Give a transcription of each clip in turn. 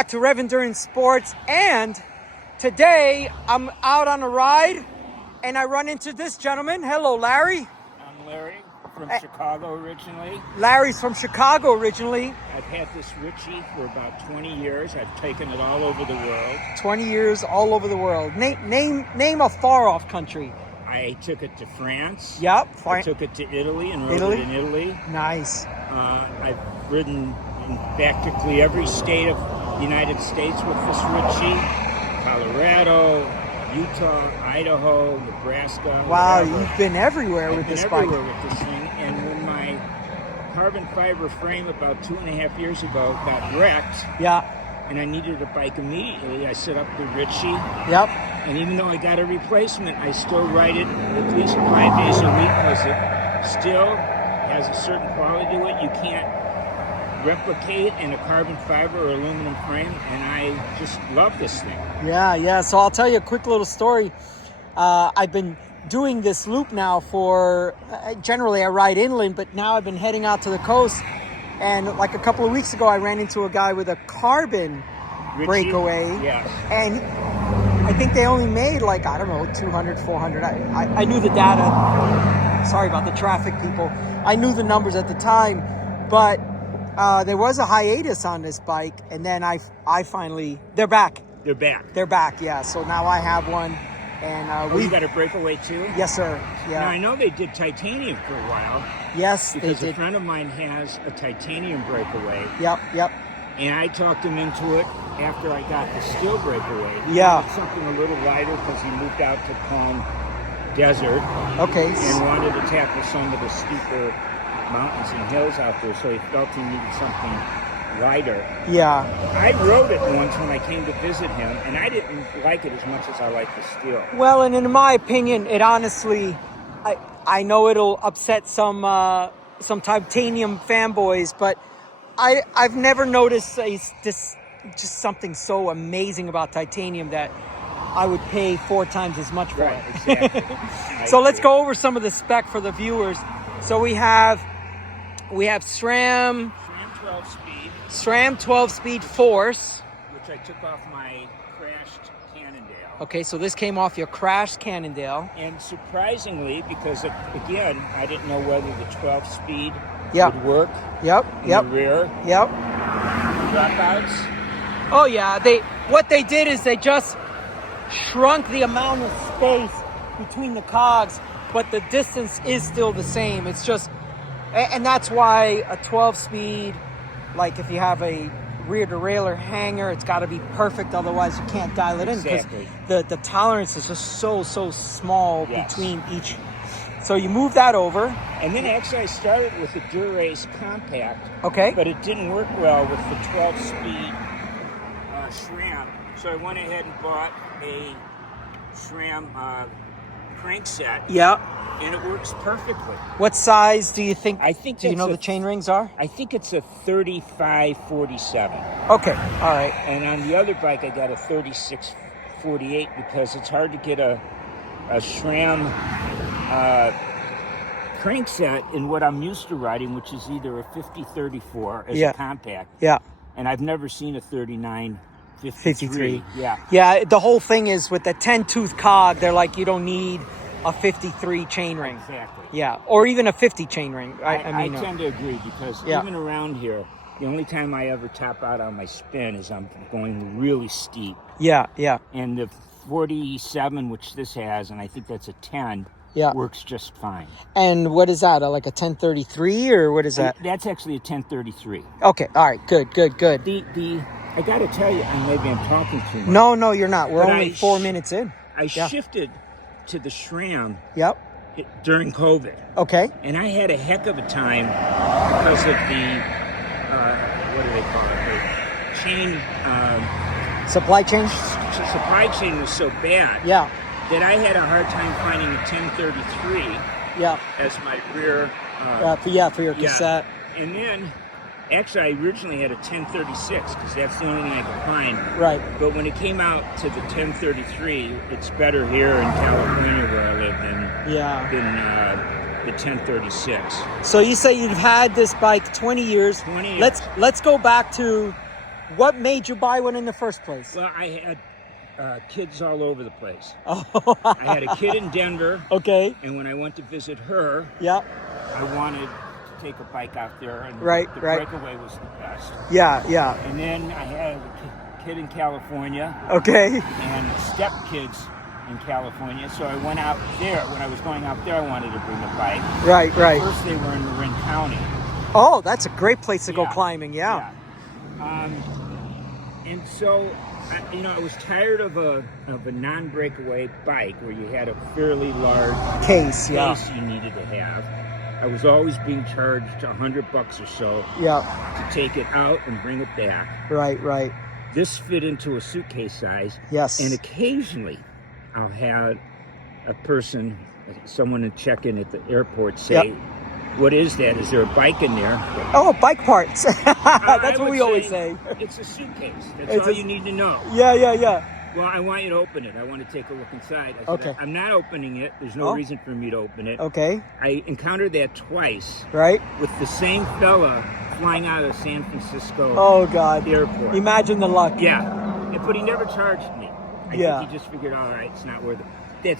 Back to Rev Endurance Sports, and today I'm out on a ride and I run into this gentleman. Hello, Larry. I'm Larry from Chicago originally. Larry's from Chicago originally. I've had this Ritchie for about 20 years. I've taken it all over the world. 20 years all over the world. Name a far off country. I took it to France. Yep. I took it to Italy and rode it in Italy. Nice. I've ridden in practically every state of the United States with this Ritchie. Colorado, Utah, Idaho, Nebraska. Wow, whatever. you've been everywhere with this bike. Everywhere with this thing. And when my carbon fiber frame about 2.5 years ago got wrecked, and I needed a bike immediately, I set up the Ritchie. Yep. And even though I got a replacement, I still ride it at least 5 days a week because it still has a certain quality to it you can't replicate in a carbon fiber or aluminum frame, and I just love this thing. Yeah. So I'll tell you a quick little story. I've been doing this loop now for, generally I ride inland, but now I've been heading out to the coast. And like a couple of weeks ago, I ran into a guy with a carbon Ritchie Breakaway. Yeah. And I think they only made like, I don't know, 200, 400. I knew the data. Sorry about the traffic, people. I knew the numbers at the time, but there was a hiatus on this bike, and then I finally, they're back. They're back, yeah. So now I have one, and you got a Breakaway too? Yes, sir. Yeah. Now I know they did titanium for a while. Yes, because they did. a friend of mine has a titanium Breakaway. Yep. And I talked him into it after I got the steel Breakaway. He Yeah. wanted something a little lighter because he moved out to Palm Desert. Okay. And wanted to tackle some of the steeper mountains and hills out there, so he felt he needed something lighter. Yeah. I rode it once when I came to visit him, and I didn't like it as much as I like the steel. Well, and in my opinion, it honestly, I know it'll upset some titanium fanboys, but I've never noticed just something so amazing about titanium that I would pay 4 times as much for it. Exactly. So let's go over some of the spec for the viewers. So we have SRAM 12 speed. SRAM 12 speed Force, which I took off my crashed Cannondale. Okay, so this came off your crashed Cannondale. And surprisingly, because again, I didn't know whether the 12 speed would work. Yep. The rear. Yep. Dropouts. Oh yeah, what they did is they just shrunk the amount of space between the cogs, but the distance is still the same. It's just, and that's why a 12 speed, like if you have a rear derailleur hanger, it's got to be perfect, otherwise you can't dial it in because the tolerance is just so small between each. So you move that over. And then actually I started with the Dura-Ace Compact. Okay. But it didn't work well with the 12 speed SRAM. So I went ahead and bought a SRAM crankset. Yeah. And it works perfectly. What size do you think? Do you know the chain rings are? I think it's a 3547. Okay, all right. And on the other bike, I got a 3648 because it's hard to get a SRAM crankset in what I'm used to riding, which is either a 5034 as a compact. Yeah. And I've never seen a 3953. Yeah, the whole thing is with the 10-tooth cog, they're like, you don't need a 53 chainring. Exactly. Yeah, or even a 50 chainring. I tend to agree because even around here, the only time I ever top out on my spin is I'm going really steep. Yeah. And the 47, which this has, and I think that's a 10, works just fine. And what is that, like a 1033 or what is that? That's actually a 1033. Okay, all right, good. I got to tell you, maybe I'm talking too much. No, you're not. We're only 4 minutes in. I shifted to the SRAM during COVID. Okay. And I had a heck of a time because of the, what do they call it? The chain. Supply chain? Supply chain was so bad. Yeah. That I had a hard time finding a 1033 as my rear. For your cassette. And then, actually, I originally had a 1036 because that's the only thing I could find. Right. But when it came out to the 1033, it's better here in California where I live than the 1036. So you say you've had this bike 20 years. 20 years. Let's go back to What made you buy one in the first place? Well, I had kids all over the place. Oh. I had a kid in Denver. Okay. And when I went to visit her, Yeah. I wanted to take a bike out there, and the Right. Breakaway was the best. Yeah, yeah. And then I had a kid in California. Okay. And stepkids in California. So I went out there. When I was going out there, I wanted to bring a bike. Right. First, they were in Marin County. Oh, that's a great place to go climbing. Yeah. And so, I was tired of a non-breakaway bike where you had a fairly large Case you needed to have. I was always being charged $100 or so to take it out and bring it back. Right. This fit into a suitcase size. Yes. And occasionally, I'll have a person, someone to check in at the airport, say, "What is that? Is there a bike in there?" Oh, bike parts. That's what we always say. It's a suitcase. That's all you need to know. Yeah. Well, I want you to open it. I want to take a look inside. I said, Okay. I'm not opening it. There's no reason for me to open it. Okay. I encountered that twice. Right. With the same fella flying out of San Francisco airport. Imagine the luck. Yeah. But he never charged me. I think he just figured, all right, it's not worth it.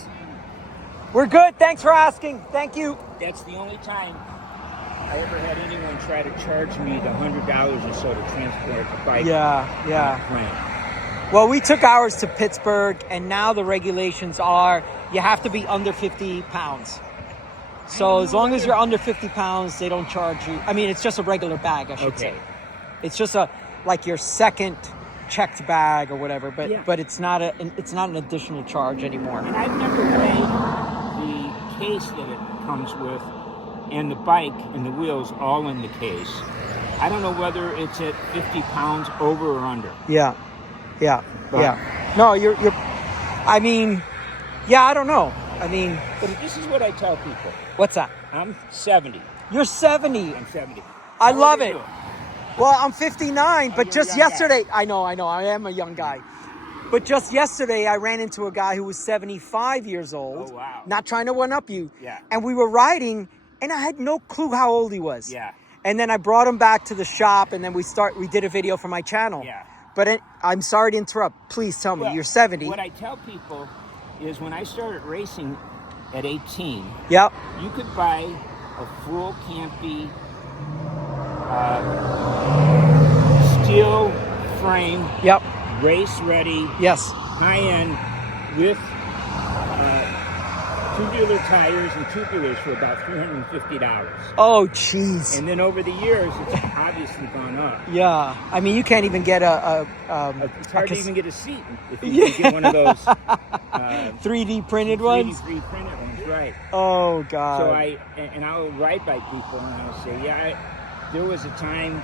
We're good. Thanks for asking. Thank you. That's the only time I ever had anyone try to charge me the $100 or so to transport a bike. Yeah. Well, we took ours to Pittsburgh, and now the regulations are you have to be under 50 pounds. So as long as you're under 50 pounds, they don't charge you. I mean, it's just a regular bag, I should say. It's just like your second checked bag or whatever, but it's not an additional charge anymore. And I've never weighed the case that it comes with, and the bike and the wheels all in the case. I don't know whether it's at 50 pounds over or under. Yeah. No, you're. I mean, I don't know. I mean, but this is what I tell people. What's that? I'm 70. You're 70. I'm 70. I love it. Well, I'm 59, but just yesterday, guy. I know, I am a young guy. But just yesterday, I ran into a guy who was 75 years old. Oh, wow. Not trying to one-up you. Yeah. And we were riding, and I had no clue how old he was. Yeah. And then I brought him back to the shop, and then we did a video for my channel. Yeah. But I'm sorry to interrupt. Please tell me, you're 70. What I tell people is when I started racing at 18, you could buy a full campy steel frame, race ready, high end with tubular tires and tubulars for about $350. Oh, jeez. And then over the years, it's obviously gone up. Yeah, I mean, you can't even get it's hard to even get a seat if you can get one of those 3D printed ones. 3D printed ones, right? Oh God. So I'll ride by people and I'll say, there was a time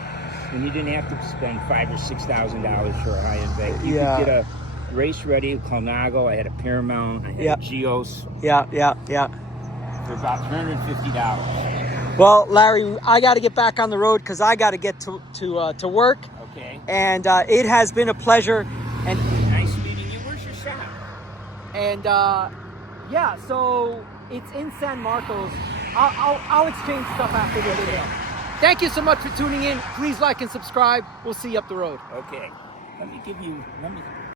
when you didn't have to spend $5,000 or $6,000 for a high-end bike. You could get a race-ready Colnago. I had a Paramount. I had a Geos. Yeah. For about $350. Well, Larry, I got to get back on the road because I got to get to work. Okay. And it has been a pleasure. And nice meeting you. Where's your shop? And so it's in San Marcos. I'll exchange stuff after the video. Thank you so much for tuning in. Please like and subscribe. We'll see you up the road. Okay. Let me